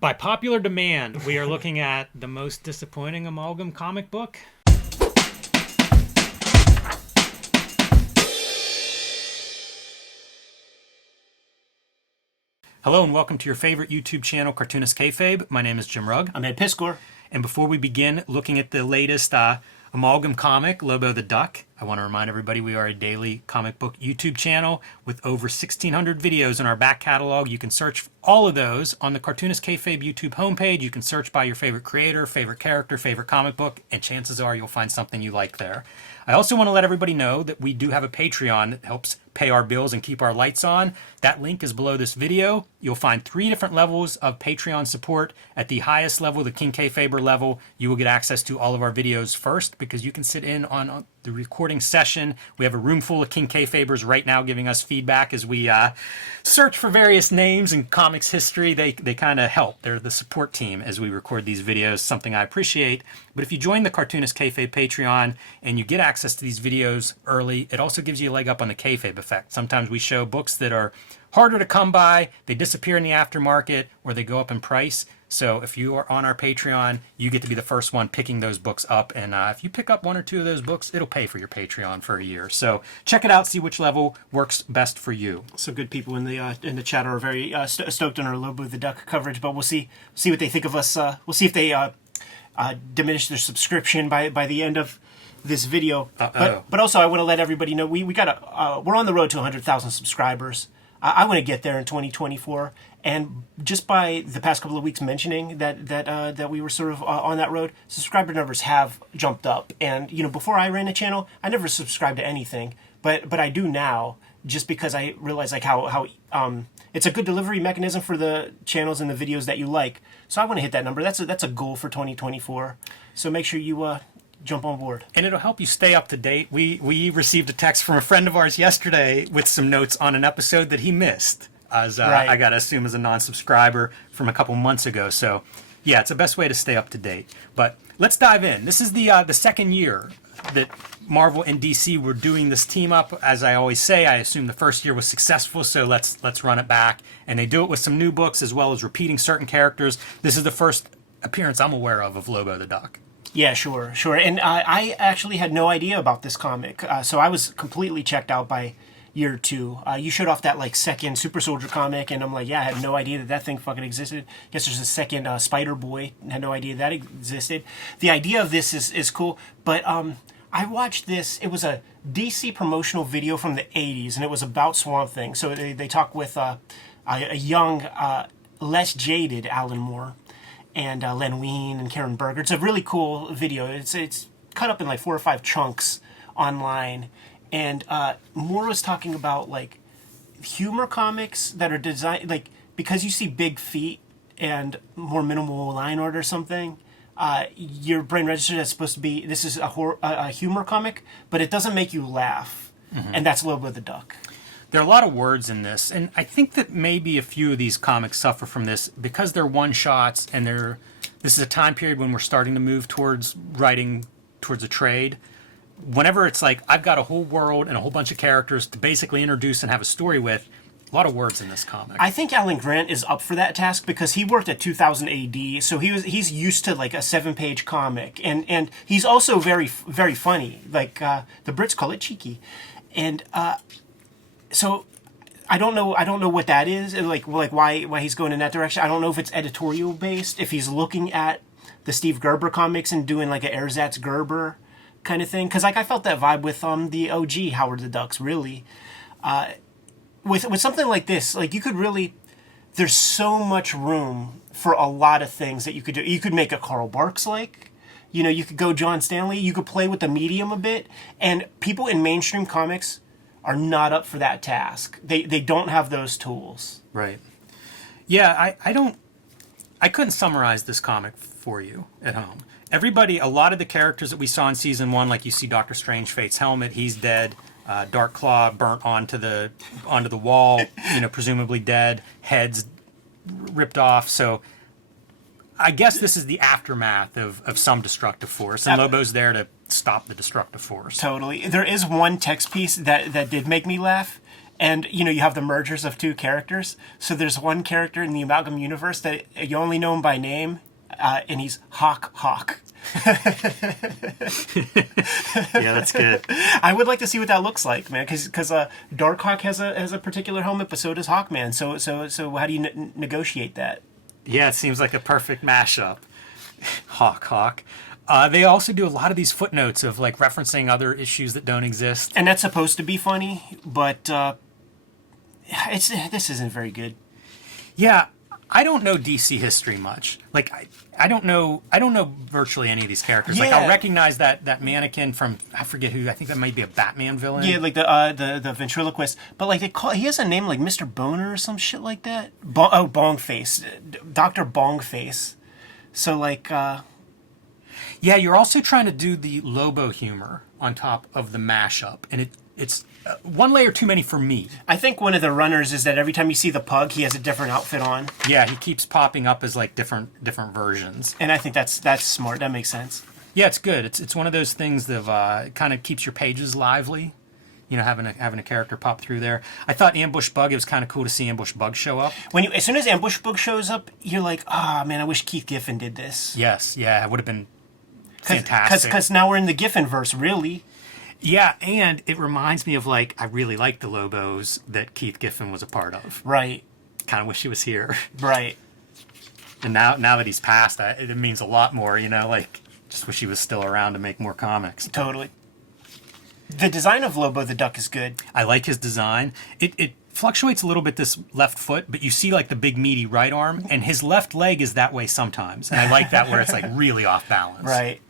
By popular demand, we are looking at the most disappointing Amalgam comic book. Hello and welcome to your favorite YouTube channel, Cartoonist Kayfabe. My name is Jim Rugg. I'm Ed Piskor. And before we begin looking at the latest Amalgam comic, Lobo the Duck, I want to remind everybody we are a daily comic book YouTube channel with over 1,600 videos in our back catalog. You can search all of those on the Cartoonist Kayfabe YouTube homepage. You can search by your favorite creator, favorite character, favorite comic book, and chances are you'll find something you like there. I also want to let everybody know that we do have a Patreon that helps pay our bills and keep our lights on. That link is below this video. You'll find 3 different levels of Patreon support. At the highest level, the King Kayfaber level, you will get access to all of our videos first because you can sit in on the recording session. We have a room full of King Kayfabers right now giving us feedback as we search for various names in comics history. They kind of help. They're the support team as we record these videos, something I appreciate. But if you join the Cartoonist Kayfabe Patreon and you get access to these videos early, it also gives you a leg up on the Kayfabe effect. Sometimes we show books that are harder to come by, they disappear in the aftermarket, or they go up in price. So if you are on our Patreon, you get to be the first one picking those books up. And if you pick up 1 or 2 of those books, it'll pay for your Patreon for a year. So check it out, see which level works best for you. Some good people in the chat are very stoked on our Lobo the Duck coverage, but we'll see what they think of us. We'll see if they diminish their subscription by the end of this video. But also, I want to let everybody know we're on the road to 100,000 subscribers. I want to get there in 2024, and just by the past couple of weeks mentioning that we were sort of on that road, subscriber numbers have jumped up. And before I ran a channel, I never subscribed to anything, but I do now, just because I realize how it's a good delivery mechanism for the channels and the videos that you like. So I want to hit that number. That's a goal for 2024. So make sure you jump on board. And it'll help you stay up to date. We received a text from a friend of ours yesterday with some notes on an episode that he missed, as right. I got to assume as a non-subscriber from a couple months ago. So yeah, it's the best way to stay up to date. But let's dive in. This is the second year that Marvel and DC were doing this team up. As I always say, I assume the first year was successful, so let's run it back. And they do it with some new books as well as repeating certain characters. This is the first appearance I'm aware of Lobo the Duck. Yeah, sure. And I actually had no idea about this comic, so I was completely checked out by year 2. You showed off that second Super Soldier comic, and I'm like, yeah, I had no idea that thing fucking existed. Guess there's a second Spider Boy. Had no idea that existed. The idea of this is cool, but I watched this. It was a DC promotional video from the 80s, and it was about Swamp Thing. So they talk with a young, less jaded Alan Moore and Len Wein and Karen Berger. It's a really cool video. It's cut up in 4 or 5 chunks online. And Moore was talking about humor comics that are designed because you see big feet and more minimal line art or something. Your brain registers that's supposed to be this is a humor comic, but it doesn't make you laugh. Mm-hmm. And that's Lobo the Duck. There are a lot of words in this, and I think that maybe a few of these comics suffer from this because they're one-shots, and this is a time period when we're starting to move towards writing towards a trade. Whenever it's I've got a whole world and a whole bunch of characters to basically introduce and have a story with, a lot of words in this comic. I think Alan Grant is up for that task because he worked at 2000 AD, so he's used to a 7-page comic, and he's also very, very funny. The Brits call it cheeky, and so I don't know what that is, and why he's going in that direction. I don't know if it's editorial based, if he's looking at the Steve Gerber comics and doing an ersatz Gerber kind of thing. Because I felt that vibe with the OG Howard the Ducks, really. With something like this, you could really, there's so much room for a lot of things that you could do. You could make a Carl Barks you could go John Stanley. You could play with the medium a bit, and people in mainstream comics are not up for that task. They don't have those tools. Right. Yeah, I couldn't summarize this comic for you at home. A lot of the characters that we saw in season 1, you see Doctor Strange, Fate's helmet, he's dead. Dark Claw burnt onto the wall, presumably dead. Heads ripped off. So I guess this is the aftermath of some destructive force, and Lobo's there to stop the destructive force. Totally. There is one text piece that did make me laugh, And, you have the mergers of two characters. So there's one character in the Amalgam universe that you only know him by name, and he's Hawk. Yeah, that's good. I would like to see what that looks like, man, because Darkhawk has a particular helmet, but so does Hawkman. So how do you negotiate that? Yeah, it seems like a perfect mashup. Hawk. They also do a lot of these footnotes of like referencing other issues that don't exist. And that's supposed to be funny, but this isn't very good. Yeah, I don't know DC history much. Like I don't know virtually any of these characters. Like Yeah. I'll recognize that mannequin from I forget who. I think that might be a Batman villain. Yeah, like the ventriloquist, but like he has a name like Mr. Boner or some shit like that. Bongface, Dr. Bongface. So like. Yeah, you're also trying to do the Lobo humor on top of the mashup, and it's one layer too many for me. I think one of the runners is that every time you see the pug, he has a different outfit on. Yeah, he keeps popping up as like different versions. And I think that's smart. That makes sense. Yeah, it's good. It's one of those things that kind of keeps your pages lively. Having a character pop through there. I thought Ambush Bug. It was kind of cool to see Ambush Bug show up. As soon as Ambush Bug shows up, you're like, man, I wish Keith Giffen did this. Yes, yeah, it would have been fantastic. Because now we're in the Giffen verse, really. Yeah, and it reminds me of like I really like the Lobos that Keith Giffen was a part of. Right. Kind of wish he was here. Right. And now that he's passed, it means a lot more. Like just wish he was still around to make more comics. Totally. The design of Lobo the Duck is good. I like his design. It fluctuates a little bit, this left foot, but you see like the big meaty right arm, and his left leg is that way sometimes. And I like that where it's like really off balance. Right.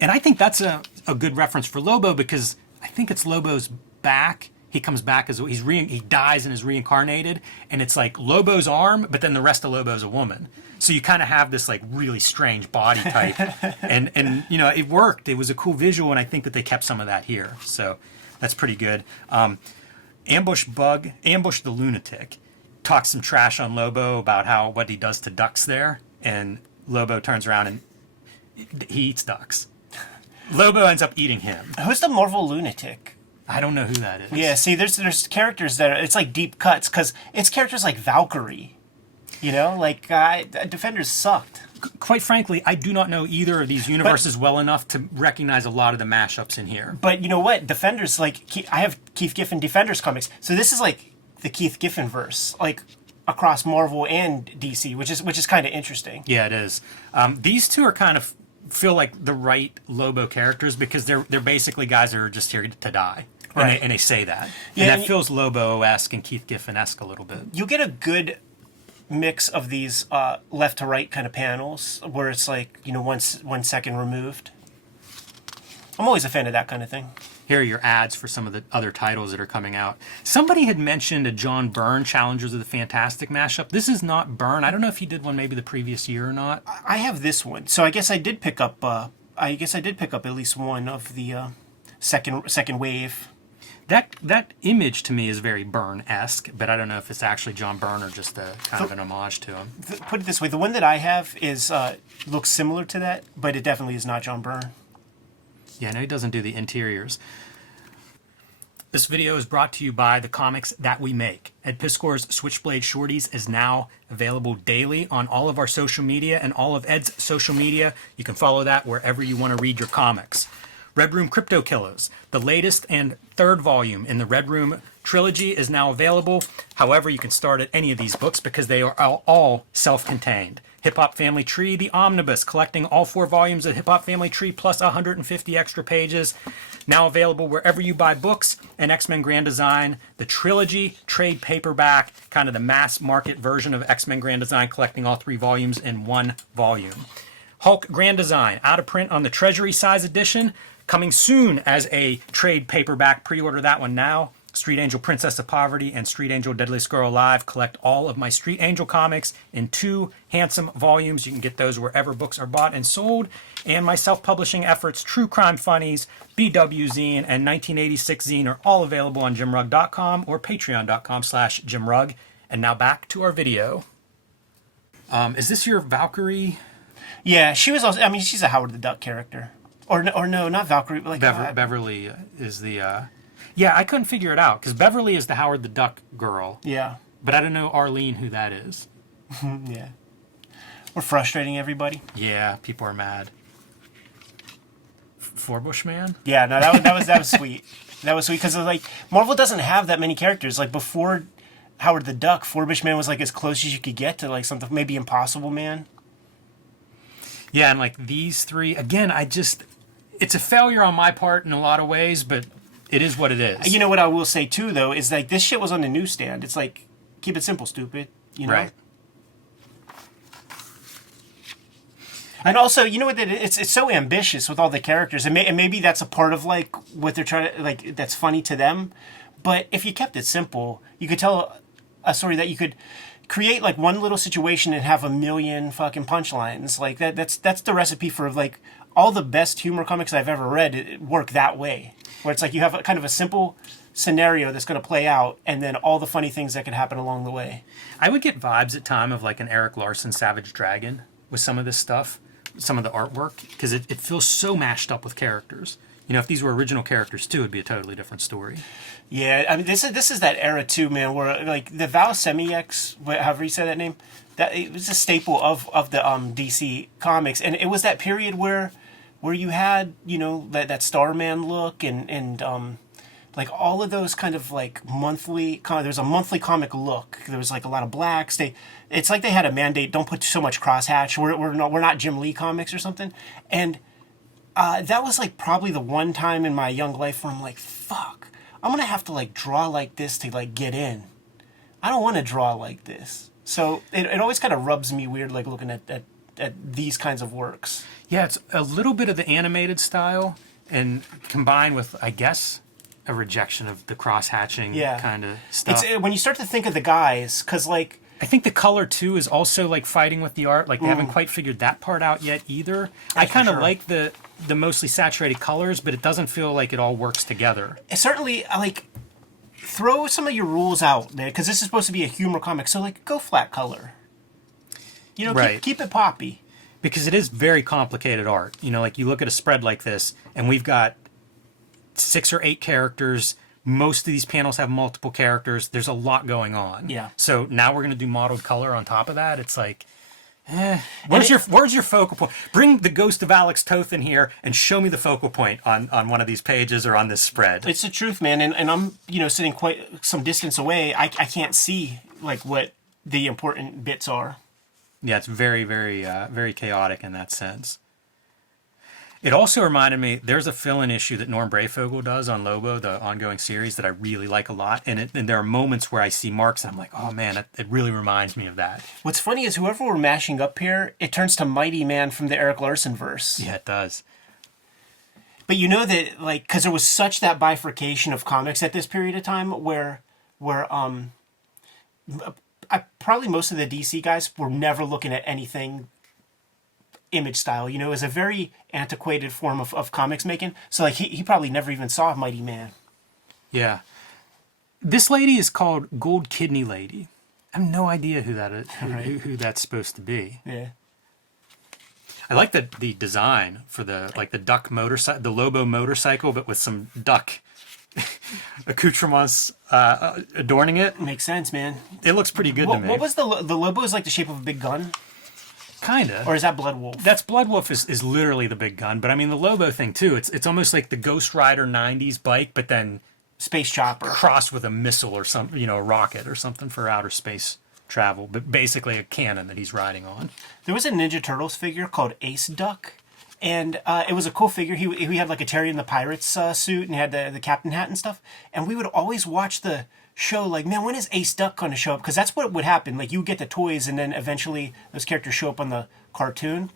And I think that's a good reference for Lobo because I think it's Lobo's back. He comes back as he dies and is reincarnated, and it's like Lobo's arm, but then the rest of Lobo's a woman. So you kind of have this like really strange body type, and it worked. It was a cool visual, and I think that they kept some of that here. So that's pretty good. Ambush the Lunatic, talks some trash on Lobo about what he does to ducks there, and Lobo turns around and he eats ducks. Lobo ends up eating him. Who's the Marvel Lunatic? I don't know who that is. Yeah, see, there's characters that it's like deep cuts because it's characters like Valkyrie. Defenders sucked. Quite frankly, I do not know either of these universes well enough to recognize a lot of the mashups in here. But you know what? Defenders, I have Keith Giffen Defenders comics, so this is like the Keith Giffen verse, like across Marvel and DC, which is kind of interesting. Yeah, it is. These two are kind of feel like the right Lobo characters because they're basically guys that are just here to die. Right. And they say that. Yeah, and that feels Lobo-esque and Keith Giffen-esque a little bit. You get a good mix of these left to right kind of panels where it's like, 1 second removed. I'm always a fan of that kind of thing. Here are your ads for some of the other titles that are coming out. Somebody had mentioned a John Byrne Challengers of the Fantastic mashup. This is not Byrne. I don't know if he did one maybe the previous year or not. I have this one, so I guess I did pick up. At least one of the second wave. That image to me is very Byrne-esque, but I don't know if it's actually John Byrne or just a kind of an homage to him. Put it this way: the one that I have is looks similar to that, but it definitely is not John Byrne. Yeah, no, he doesn't do the interiors. This video is brought to you by the comics that we make. Ed Piskor's Switchblade Shorties is now available daily on all of our social media and all of Ed's social media. You can follow that wherever you want to read your comics. Red Room Crypto Killers, the latest and third volume in the Red Room trilogy is now available. However, you can start at any of these books because they are all self-contained. Hip Hop Family Tree, the Omnibus, collecting all 4 volumes of Hip Hop Family Tree plus 150 extra pages. Now available wherever you buy books. And X-Men Grand Design, the trilogy, trade paperback, kind of the mass market version of X-Men Grand Design, collecting all 3 volumes in 1 volume. Hulk Grand Design, out of print on the Treasury size edition, coming soon as a trade paperback. Pre-order that one now. Street Angel Princess of Poverty and Street Angel Deadliest Girl Alive collect all of my Street Angel comics in 2 handsome volumes. You can get those wherever books are bought and sold. And my self-publishing efforts, True Crime Funnies, BW Zine, and 1986 Zine are all available on jimrugg.com or patreon.com/jimrugg. And now back to our video. Is this your Valkyrie? Yeah, she was also. I mean, she's a Howard the Duck character, or no, not Valkyrie. Like Beverly is the. Yeah, I couldn't figure it out because Beverly is the Howard the Duck girl, Yeah. but I don't know Arlene who that is. Yeah. We're frustrating everybody. Yeah, people are mad. Forbush Man? Yeah, no, that was sweet. That was sweet because like Marvel doesn't have that many characters. Like before Howard the Duck, Forbush Man was like as close as you could get to like something maybe Impossible Man. Yeah, and like these three, again, it's a failure on my part in a lot of ways, but it is what it is. You know what I will say too, though, is like this shit was on the newsstand. It's like, keep it simple, stupid. You know? Right. And also, you know what? It's so ambitious with all the characters, and maybe that's a part of like what they're trying to like. That's funny to them, but if you kept it simple, you could tell a story that you could create like one little situation and have a million fucking punchlines. Like that's the recipe for like all the best humor comics I've ever read. It work that way, where it's like you have kind of a simple scenario that's going to play out, and then all the funny things that can happen along the way. I would get vibes at time of like an Eric Larson Savage Dragon with some of this stuff, some of the artwork, because it feels so mashed up with characters. You know, if these were original characters too, it'd be a totally different story. Yeah, I mean, this is that era too, man. Where like the Val Semiex, however you say that name, that it was a staple of the DC comics, and it was that period where you had that Starman look and like all of those kind of like monthly. There's a monthly comic look. There was like a lot of blacks. It's like they had a mandate: don't put so much crosshatch. We're not Jim Lee comics or something. And that was like probably the one time in my young life where I'm like, fuck, I'm gonna have to like draw like this to like get in. I don't want to draw like this. So it always kind of rubs me weird, like looking at these kinds of works. Yeah, it's a little bit of the animated style, and combined with, I guess, a rejection of the cross-hatching kind of stuff. It's when you start to think of the guys, because like I think the color too is also like fighting with the art. Like they haven't quite figured that part out yet either. I kind of like the mostly saturated colors, but it doesn't feel like it all works together. Certainly, like throw some of your rules out, man, because this is supposed to be a humor comic. So like go flat color. You know, Right. keep it poppy. Because it is very complicated art. You know, like you look at a spread like this, and we've got 6 or 8 characters. Most of these panels have multiple characters. There's a lot going on. Yeah. So now we're going to do mottled color on top of that. It's like, where's your focal point? Bring the ghost of Alex Toth in here and show me the focal point on one of these pages or on this spread. It's the truth, man. And I'm sitting quite some distance away. I can't see like what the important bits are. Yeah, it's very, very, very chaotic in that sense. It also reminded me, there's a fill-in issue that Norm Brayfogle does on Lobo, the ongoing series, that I really like a lot. And there are moments where I see marks and I'm like, oh man, it really reminds me of that. What's funny is whoever we're mashing up here, it turns to Mighty Man from the Eric Larson verse. Yeah, it does. But you know that, like, because there was such that bifurcation of comics at this period of time where probably most of the DC guys were never looking at anything image style. You know, it was a very antiquated form of comics making. So, like, he probably never even saw Mighty Man. Yeah. This lady is called Gold Kidney Lady. I have no idea who that is, who that's supposed to be. Yeah. I like the design for the duck motorcycle, the Lobo motorcycle, but with some duck accoutrements adorning it. Makes sense, man. It looks pretty good to me. What was the Lobo is like the shape of a big gun? Kinda. Or is that Blood Wolf? That's Blood Wolf is literally the big gun, but I mean the Lobo thing too. It's almost like the Ghost Rider 90s bike, but then Space Chopper. crossed with a missile or some, a rocket or something for outer space travel, but basically a cannon that he's riding on. There was a Ninja Turtles figure called Ace Duck, and it was a cool figure. He had like a Terry and the Pirates suit, and he had the captain hat and stuff. And we would always watch the show like, man, when is Ace Duck going to show up? Because that's what would happen. Like, you would get the toys, and then eventually those characters show up on the cartoon.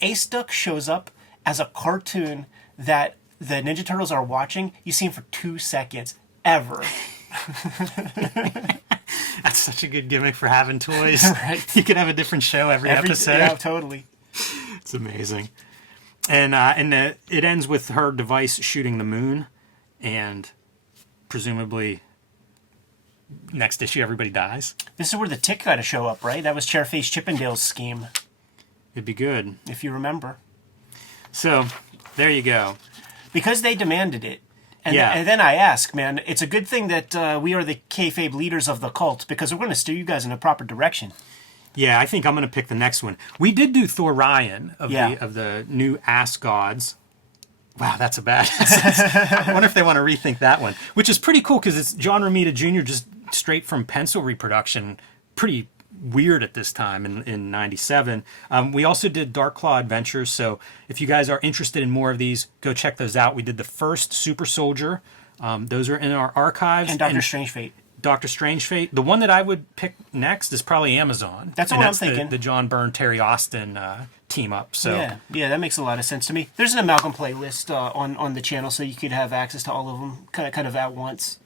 Ace Duck shows up as a cartoon that the Ninja Turtles are watching. You see him for 2 seconds, ever. That's such a good gimmick for having toys. Right. You could have a different show every episode. Yeah, totally. It's amazing. And it ends with her device shooting the moon, and presumably next issue everybody dies. This is where the Tick got to show up, right? That was Chairface Chippendale's scheme, It'd be good. if you remember. So there you go. Because they demanded it, And, and then I ask, man, it's a good thing that we are the kayfabe leaders of the cult, because we're going to steer you guys in a proper direction. Yeah, I think I'm going to pick the next one. We did do Thor Ryan of the new Ass Gods. Wow, that's a bad. I wonder if they want to rethink that one, which is pretty cool because it's John Romita Jr. just straight from pencil reproduction. Pretty weird at this time in 97. We also did Dark Claw Adventures, so if you guys are interested in more of these, go check those out. We did the first Super Soldier. Those are in our archives. And Doctor Strange Fate. Doctor Strange Fate. The one that I would pick next is probably Amazon. That's what I'm thinking. The John Byrne, Terry Austin team up. So yeah, that makes a lot of sense to me. There's an Amalgam playlist on the channel, so you could have access to all of them kind of at once.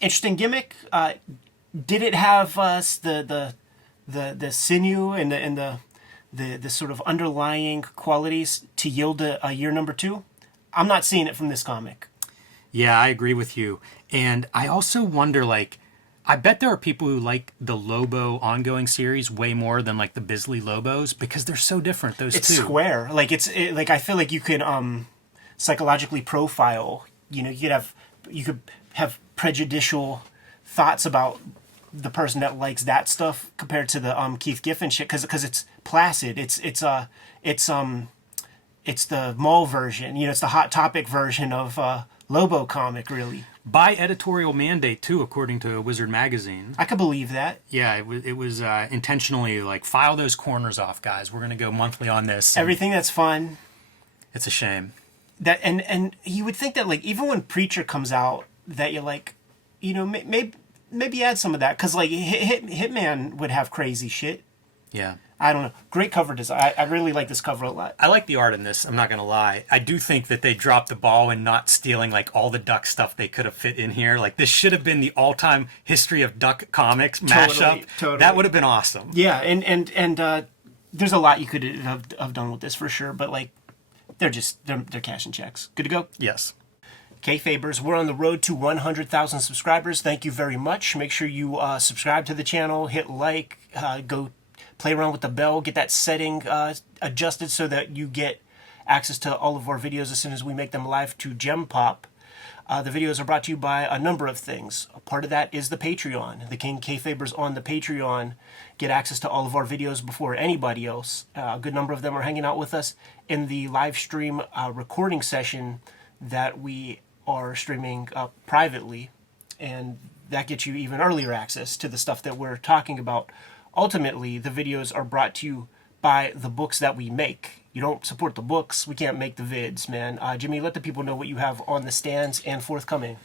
Interesting gimmick. Did it have the sinew and the sort of underlying qualities to yield a year number 2? I'm not seeing it from this comic. Yeah, I agree with you. And I also wonder, like, I bet there are people who like the Lobo ongoing series way more than like the Bisley Lobos because they're so different. Those it's two. It's square. Like like I feel like you could psychologically profile. You could have prejudicial thoughts about the person that likes that stuff compared to the Keith Giffen shit because it's placid. It's the mall version. It's the Hot Topic version of Lobo comic, really. By editorial mandate, too, according to Wizard Magazine. I could believe that. Yeah, it was intentionally like, file those corners off, guys. We're going to go monthly on this. Everything that's fun. It's a shame. That and you would think that, like, even when Preacher comes out, that you're like, maybe add some of that. Because, like, Hitman would have crazy shit. Yeah. I don't know. Great cover design. I really like this cover a lot. I like the art in this. I'm not going to lie. I do think that they dropped the ball in not stealing like all the Duck stuff they could have fit in here. Like this should have been the all-time history of Duck comics mashup. Totally. That would have been awesome. Yeah, and there's a lot you could have done with this for sure. But like, they're cashing checks. Good to go. Yes. Kayfabers, we're on the road to 100,000 subscribers. Thank you very much. Make sure you subscribe to the channel, hit like, go play around with the bell, get that setting adjusted so that you get access to all of our videos as soon as we make them live to Gem Pop. The videos are brought to you by a number of things. A part of that is the Patreon. The King Kayfabers on the Patreon get access to all of our videos before anybody else. A good number of them are hanging out with us in the live stream recording session that we are streaming privately. And that gets you even earlier access to the stuff that we're talking about. Ultimately, the videos are brought to you by the books that we make. You don't support the books, we can't make the vids, man. Jimmy, let the people know what you have on the stands and forthcoming.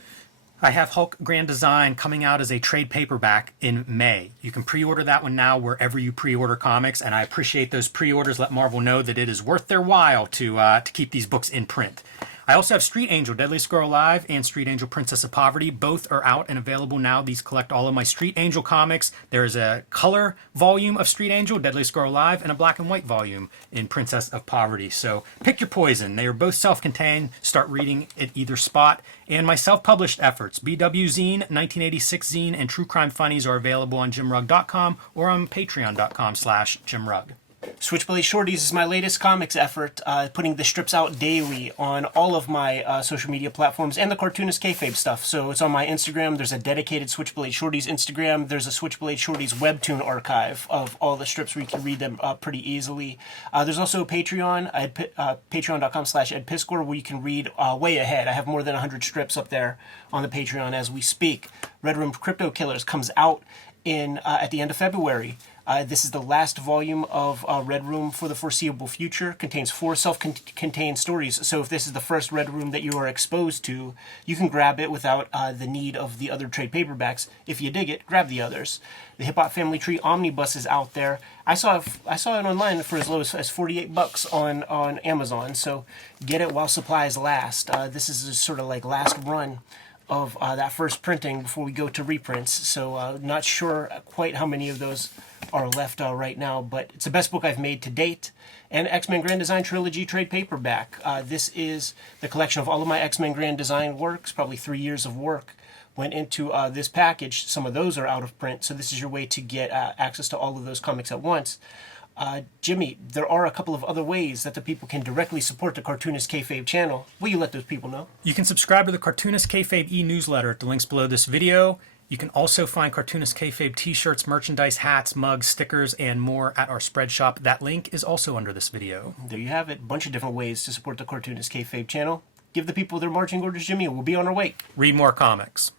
I have Hulk Grand Design coming out as a trade paperback in May. You can pre-order that one now wherever you pre-order comics, and I appreciate those pre-orders. Let Marvel know that it is worth their while to keep these books in print. I also have Street Angel, Deadliest Girl Alive, and Street Angel, Princess of Poverty. Both are out and available now. These collect all of my Street Angel comics. There is a color volume of Street Angel, Deadliest Girl Alive, and a black and white volume in Princess of Poverty. So pick your poison. They are both self-contained. Start reading at either spot. And my self-published efforts, BW Zine, 1986 Zine, and True Crime Funnies are available on jimrugg.com or on patreon.com/jimrugg. Switchblade Shorties is my latest comics effort, putting the strips out daily on all of my social media platforms and the Cartoonist Kayfabe stuff. So it's on my Instagram. There's a dedicated Switchblade Shorties Instagram. There's a Switchblade Shorties webtoon archive of all the strips where you can read them pretty easily. There's also a Patreon, patreon.com/edpiscor, where you can read way ahead. I have more than 100 strips up there on the Patreon as we speak. Red Room Crypto Killers comes out at the end of February. This is the last volume of Red Room for the foreseeable future. Contains 4 self-contained stories. So if this is the first Red Room that you are exposed to, you can grab it without the need of the other trade paperbacks. If you dig it, grab the others. The Hip Hop Family Tree Omnibus is out there. I saw it online for as low as $48 on Amazon. So get it while supplies last. This is a sort of like last run of that first printing before we go to reprints. So not sure quite how many of those are left right now, but it's the best book I've made to date. And X-Men Grand Design Trilogy trade paperback. This is the collection of all of my X-Men Grand Design works. Probably 3 years of work went into this package. Some of those are out of print, so this is your way to get access to all of those comics at once. Jimmy, there are a couple of other ways that the people can directly support the Cartoonist Kayfabe channel. Will you let those people know? You can subscribe to the Cartoonist Kayfabe e-newsletter at the links below this video. You can also find Cartoonist Kayfabe t-shirts, merchandise, hats, mugs, stickers, and more at our spread shop. That link is also under this video. There you have it. A bunch of different ways to support the Cartoonist Kayfabe channel. Give the people their marching orders, Jimmy, and we'll be on our way. Read more comics.